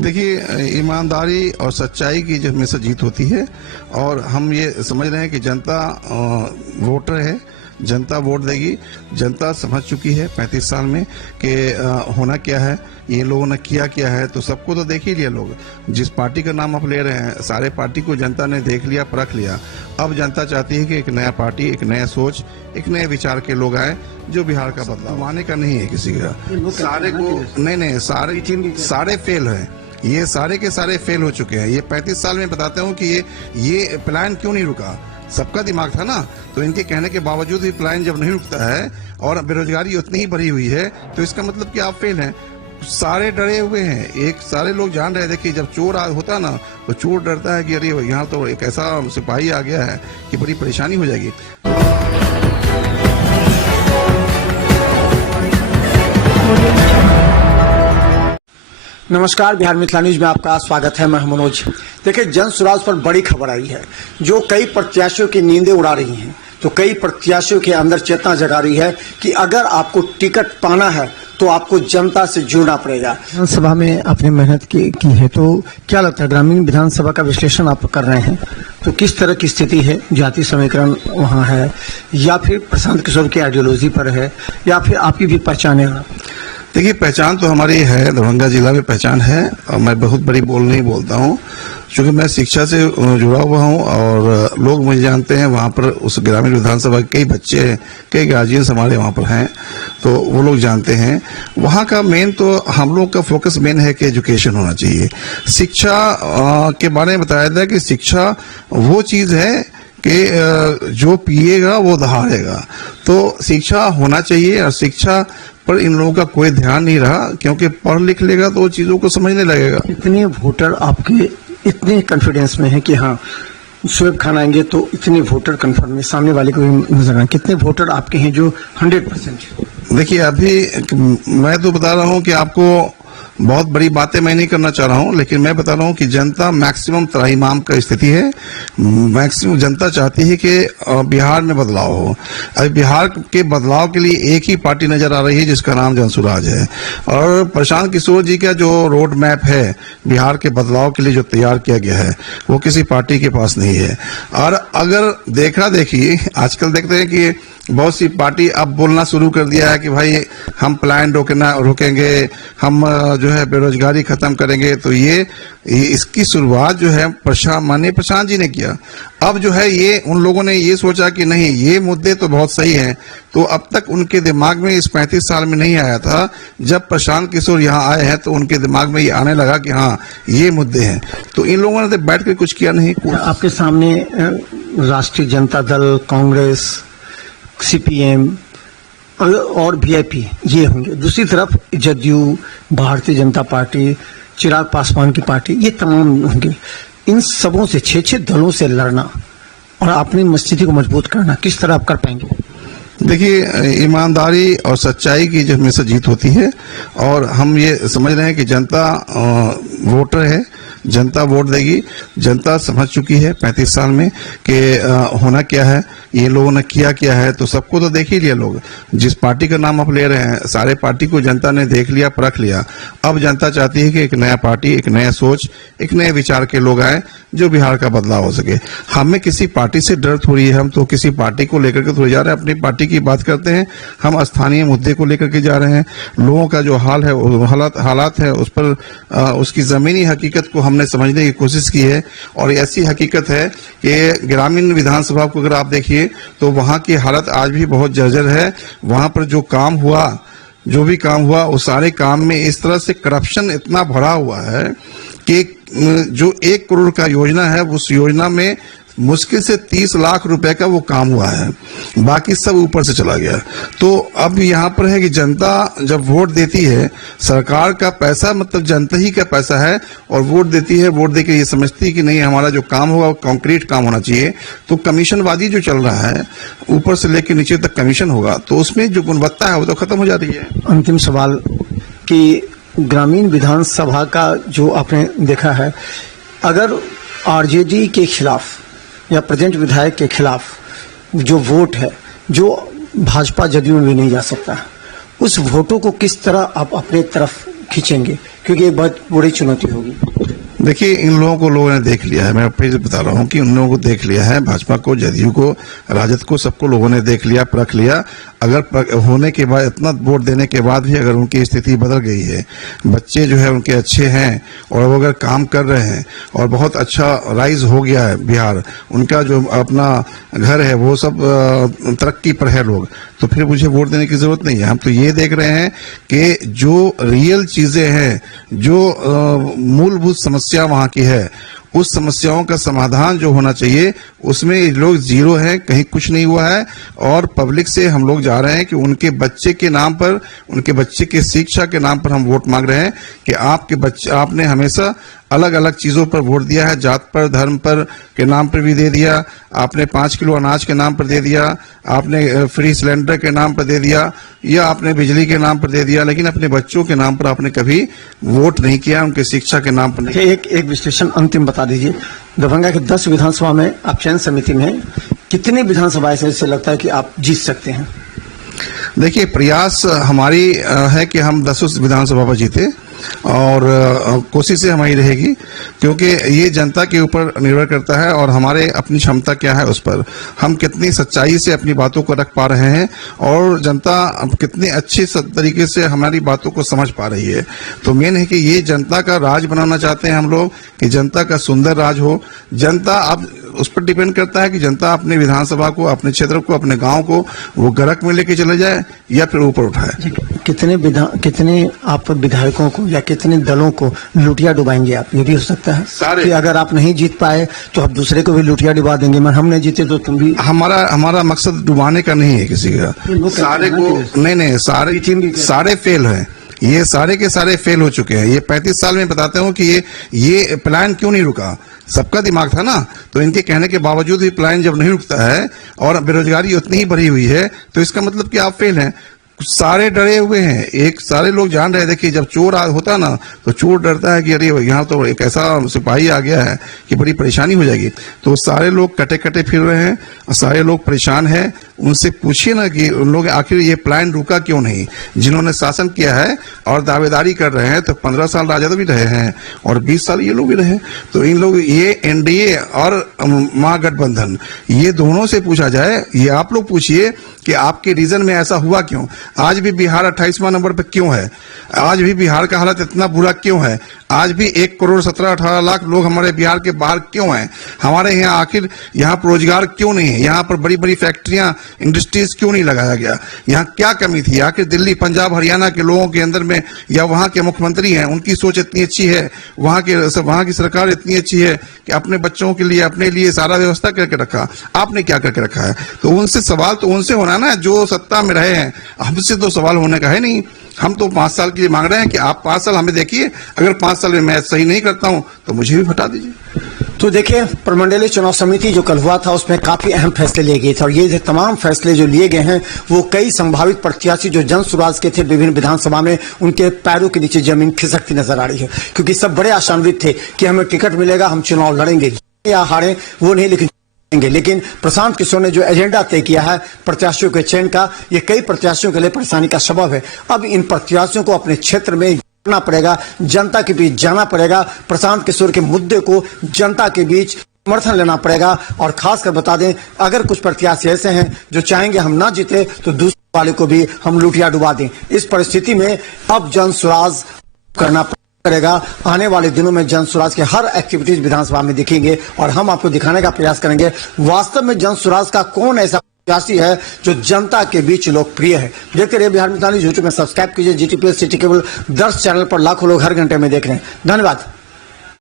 देखिए, ईमानदारी और सच्चाई की जो हमेशा जीत होती है और हम ये समझ रहे हैं कि जनता वोटर है, जनता वोट देगी। जनता समझ चुकी है 35 साल में कि होना क्या है, ये लोगों ने किया क्या है, तो सबको तो देख ही लिया लोग। जिस पार्टी का नाम आप ले रहे हैं, सारे पार्टी को जनता ने देख लिया, परख लिया। अब जनता चाहती है कि एक नया पार्टी, एक नया सोच, एक नए विचार के लोग आए जो बिहार का बदलाव आने का नहीं है किसी का। सारे को नहीं, सारे फेल हैं। ये सारे के सारे फेल हो चुके हैं। ये 35 साल में बताता हूँ कि ये प्लान क्यों नहीं रुका। सबका दिमाग था ना, तो इनके कहने के बावजूद भी प्लान जब नहीं रुकता है और बेरोजगारी उतनी ही बढ़ी हुई है, तो इसका मतलब कि आप फेल हैं। सारे डरे हुए हैं। सारे लोग जान रहे थे कि जब चोर होता ना, तो चोर डरता है कि अरे यहाँ तो एक ऐसा सिपाही आ गया है कि बड़ी परेशानी हो जाएगी। नमस्कार, बिहार मिथिला न्यूज में आपका स्वागत है। मैं मनोज। देखिए, जन सुराज पर बड़ी खबर आई है जो कई प्रत्याशियों की नींदें उड़ा रही हैं, तो कई प्रत्याशियों के अंदर चेतना जगा रही है कि अगर आपको टिकट पाना है तो आपको जनता से जुड़ना पड़ेगा। विधानसभा में आपने मेहनत की है, तो क्या लगता है ग्रामीण विधानसभा का विश्लेषण आप कर रहे हैं, तो किस तरह की स्थिति है? जाति समीकरण वहाँ है या फिर प्रशांत किशोर की आइडियोलॉजी पर है या फिर आपकी भी पहचान है? देखिए, पहचान तो हमारी है, दरभंगा जिला में पहचान है और मैं बहुत बड़ी बोल नहीं बोलता हूँ, क्योंकि मैं शिक्षा से जुड़ा हुआ हूँ और लोग मुझे जानते हैं। वहाँ पर उस ग्रामीण विधानसभा के कई बच्चे हैं, कई गार्जियंस हमारे वहाँ पर हैं, तो वो लोग जानते हैं। वहाँ का मेन तो हम लोग का फोकस मेन है कि एजुकेशन होना चाहिए। शिक्षा के बारे में बताया था कि शिक्षा वो चीज़ है कि जो पिएगा वो दहाड़ेगा, तो शिक्षा होना चाहिए। और शिक्षा पर इन लोगों का कोई ध्यान नहीं रहा, क्योंकि पढ़ लिख लेगा तो वो चीजों को समझने लगेगा। इतने वोटर आपके इतने कॉन्फिडेंस में है कि हाँ शोएब खान आएंगे तो इतने वोटर कंफर्म है, सामने वाले को भी नजर आए, कितने वोटर आपके हैं जो 100%? देखिए, अभी मैं तो बता रहा हूँ कि आपको बहुत बड़ी बातें मैं नहीं करना चाह रहा हूं, लेकिन मैं बता रहा हूं कि जनता मैक्सिमम त्राहिमाम का स्थिति है। मैक्सिमम जनता चाहती है कि बिहार में बदलाव हो। अभी बिहार के बदलाव के लिए एक ही पार्टी नजर आ रही है जिसका नाम जनसुराज है, और प्रशांत किशोर जी का जो रोड मैप है बिहार के बदलाव के लिए जो तैयार किया गया है वो किसी पार्टी के पास नहीं है। और अगर देखा देखिए, आजकल देखते हैं कि बहुत सी पार्टी अब बोलना शुरू कर दिया है कि भाई हम प्लान रोकेंगे, हम जो है बेरोजगारी खत्म करेंगे। तो ये इसकी शुरुआत जो है प्रशांत जी ने किया। अब जो है ये उन लोगों ने ये सोचा कि नहीं, ये मुद्दे तो बहुत सही हैं, तो अब तक उनके दिमाग में इस 35 साल में नहीं आया था। जब प्रशांत किशोर यहाँ आए हैं तो उनके दिमाग में ये आने लगा कि हाँ ये मुद्दे हैं। तो इन लोगों ने तो बैठ कर कुछ किया नहीं। आपके सामने राष्ट्रीय जनता दल, कांग्रेस, सीपीएम और वीआईपी ये होंगे, दूसरी तरफ जदयू, भारतीय जनता पार्टी, चिराग पासवान की पार्टी, ये तमाम होंगे। इन सबों से 6-6 दलों से लड़ना और अपनी स्थिति को मजबूत करना किस तरह आप कर पाएंगे? देखिए, ईमानदारी और सच्चाई की जो हमेशा जीत होती है और हम ये समझ रहे हैं कि जनता वोटर है, जनता वोट देगी। जनता समझ चुकी है 35 साल में कि होना क्या है, ये लोगों ने किया क्या है, तो सबको तो देख ही लिया लोग। जिस पार्टी का नाम आप ले रहे हैं, सारे पार्टी को जनता ने देख लिया, परख लिया। अब जनता चाहती है कि एक नया पार्टी, एक नया सोच, एक नए विचार के लोग आए जो बिहार का बदलाव हो सके। हमें किसी पार्टी से डर थोड़ी है, हम तो किसी पार्टी को लेकर के थोड़ी जा रहे हैं। अपनी पार्टी की बात करते हैं, हम स्थानीय मुद्दे को लेकर के जा रहे हैं। लोगों का जो हाल है, हालात है, उस पर उसकी जमीनी हकीकत को हमने समझने की कोशिश की है। और ऐसी हकीकत है कि ग्रामीण विधानसभा को अगर आप देखिए तो वहां की हालत आज भी बहुत जर्जर है। वहां पर जो भी काम हुआ उस सारे काम में इस तरह से करप्शन इतना भरा हुआ है कि जो 1 करोड़ का योजना है, उस योजना में मुश्किल से 30 लाख रुपए का वो काम हुआ है, बाकी सब ऊपर से चला गया। तो अब यहाँ पर है कि जनता जब वोट देती है, सरकार का पैसा मतलब जनता ही का पैसा है, और वोट देती है, वोट देकर ये समझती है कि नहीं हमारा जो काम होगा वो कंक्रीट काम होना चाहिए। तो कमीशनवादी जो चल रहा है, ऊपर से लेकर नीचे तक कमीशन होगा, तो उसमें जो गुणवत्ता है वो तो खत्म हो जा रही है। अंतिम सवाल कि ग्रामीण विधानसभा का जो आपने देखा है, अगर आरजेडी के खिलाफ या प्रेजेंट विधायक के खिलाफ जो वोट है, जो भाजपा जदयू में भी नहीं जा सकता, उस वोटों को किस तरह आप अपने तरफ खींचेंगे? क्योंकि एक बहुत बड़ी चुनौती होगी। देखिए, इन लोगों को लोगों ने देख लिया है। मैं फिर बता रहा हूँ कि उन लोगों को देख लिया है, भाजपा को, जदयू को, राजद को, सबको लोगों ने देख लिया, परख लिया। अगर होने के बाद, इतना वोट देने के बाद भी अगर उनकी स्थिति बदल गई है, बच्चे जो है उनके अच्छे हैं और वो अगर काम कर रहे हैं और बहुत अच्छा राइज हो गया है बिहार, उनका जो अपना घर है वो सब तरक्की पर है लोग, तो फिर मुझे वोट देने की जरूरत नहीं है। हम तो ये देख रहे हैं कि जो रियल चीजें हैं, जो मूलभूत समस्या वहां की है, उस समस्याओं का समाधान जो होना चाहिए उसमें लोग जीरो हैं, कहीं कुछ नहीं हुआ है। और पब्लिक से हम लोग जा रहे हैं कि उनके बच्चे के नाम पर, उनके बच्चे की शिक्षा के नाम पर हम वोट मांग रहे हैं कि आपके बच्चे, आपने हमेशा अलग अलग चीजों पर वोट दिया है, जात पर, धर्म पर के नाम पर भी दे दिया, आपने 5 किलो अनाज के नाम पर दे दिया, आपने फ्री सिलेंडर के नाम पर दे दिया, या आपने बिजली के नाम पर दे दिया, लेकिन अपने बच्चों के नाम पर आपने कभी वोट नहीं किया, उनके शिक्षा के नाम पर नहीं। एक विश्लेषण अंतिम बता दीजिए, दरभंगा के 10 विधानसभा में आप चयन समिति में, कितने विधानसभा ऐसे लगता है कि आप जीत सकते हैं? देखिए, प्रयास हमारी है कि हम 10 विधानसभा पर जीते और कोशिश हमारी रहेगी, क्योंकि ये जनता के ऊपर निर्भर करता है और हमारे अपनी क्षमता क्या है उस पर, हम कितनी सच्चाई से अपनी बातों को रख पा रहे हैं और जनता कितने अच्छे तरीके से हमारी बातों को समझ पा रही है। तो मेन है कि ये जनता का राज बनाना चाहते हैं हम लोग, कि जनता का सुंदर राज हो। जनता अब उस पर डिपेंड करता है कि जनता अपने विधानसभा को, अपने क्षेत्र को, अपने गांव को वो गरक में लेके चले जाए या फिर ऊपर उठाए। कितने आप विधायकों को या कितने दलों को लुटिया डुबाएंगे आप? ये भी हो सकता है सारे, कि अगर आप नहीं जीत पाए तो आप दूसरे को भी लुटिया डुबा देंगे, मैं हम नहीं जीते तो तुम भी। हमारा मकसद डुबाने का नहीं है किसी का, सारे को नहीं, सारे फेल है, ये सारे के सारे फेल हो चुके हैं। ये 35 साल में बताते हो कि ये प्लान क्यों नहीं रुका, सबका दिमाग था ना, तो इनके कहने के बावजूद भी प्लान जब नहीं रुकता है और बेरोजगारी उतनी ही बढ़ी हुई है, तो इसका मतलब कि आप फेल हैं। सारे डरे हुए हैं, एक सारे लोग जान रहे। देखिए, जब चोर होता ना तो चोर डरता है कि अरे यहाँ तो एक ऐसा सिपाही आ गया है कि बड़ी परेशानी हो जाएगी। तो सारे लोग कटे कटे फिर रहे हैं, सारे लोग परेशान हैं। उनसे पूछिए ना कि उन लोग आखिर ये प्लान रुका क्यों नहीं। जिन्होंने शासन किया है और दावेदारी कर रहे हैं, तो 15 साल राजद भी रहे हैं और 20 साल ये लोग भी रहे। तो इन लोग, ये एनडीए और महागठबंधन, ये दोनों से पूछा जाए, ये आप लोग पूछिए कि आपके रीजन में ऐसा हुआ क्यों। आज भी बिहार 28वां नंबर पर क्यों है? आज भी बिहार का हालत इतना बुरा क्यों है? आज भी 1,17,18 लाख लोग हमारे बिहार के बाहर क्यों हैं? हमारे यहाँ आखिर यहाँ पर रोजगार क्यों नहीं है? यहाँ पर बड़ी बड़ी फैक्ट्रियां, इंडस्ट्रीज क्यों नहीं लगाया गया? यहाँ क्या कमी थी? आखिर दिल्ली, पंजाब, हरियाणा के लोगों के अंदर में, या वहाँ के मुख्यमंत्री हैं, उनकी सोच इतनी अच्छी है, वहाँ की सरकार इतनी अच्छी है कि अपने बच्चों के लिए, अपने लिए सारा व्यवस्था करके रखा। आपने क्या करके रखा है? तो उनसे सवाल तो उनसे होना ना, जो सत्ता में रहे हैं। हमसे तो सवाल होने का है नहीं। हम तो 5 साल के लिए मांग रहे हैं कि आप 5 साल हमें देखिए, अगर 5 साल में मैं सही नहीं करता हूं तो मुझे भी हटा दीजिए। तो देखिए, प्रमंडलीय चुनाव समिति जो कल हुआ था उसमें काफी अहम फैसले लिए गए थे और ये तमाम फैसले जो लिए गए हैं वो कई संभावित प्रत्याशी जो जन सुराज के थे विभिन्न विधानसभा में, उनके पैरों के नीचे जमीन खिसकती नजर आ रही है, क्योंकि सब बड़े आशान्वित थे कि हमें टिकट मिलेगा, हम चुनाव लड़ेंगे या हारे वो नहीं, लेकिन प्रशांत किशोर ने जो एजेंडा तय किया है प्रत्याशियों के चयन का, ये कई प्रत्याशियों के लिए परेशानी का सबब है। अब इन प्रत्याशियों को अपने क्षेत्र में जाना पड़ेगा, जनता के बीच जाना पड़ेगा, प्रशांत किशोर के मुद्दे को जनता के बीच समर्थन लेना पड़ेगा। और खासकर बता दें, अगर कुछ प्रत्याशी ऐसे हैं जो चाहेंगे हम ना जीते तो दूसरे वाले को भी हम लुटिया डुबा दें। इस परिस्थिति में अब जन सुराज करना करेगा। आने वाले दिनों में जन सुराज के हर एक्टिविटीज विधानसभा में दिखेंगे और हम आपको दिखाने का प्रयास करेंगे वास्तव में जन सुराज का कौन ऐसा प्रत्याशी है जो जनता के बीच लोकप्रिय है। देखते रहिए बिहार मितान यूट्यूब में सब्सक्राइब कीजिए, GTPL सिटी केबल 10 चैनल पर लाखों लोग हर घंटे में देख रहे हैं। धन्यवाद।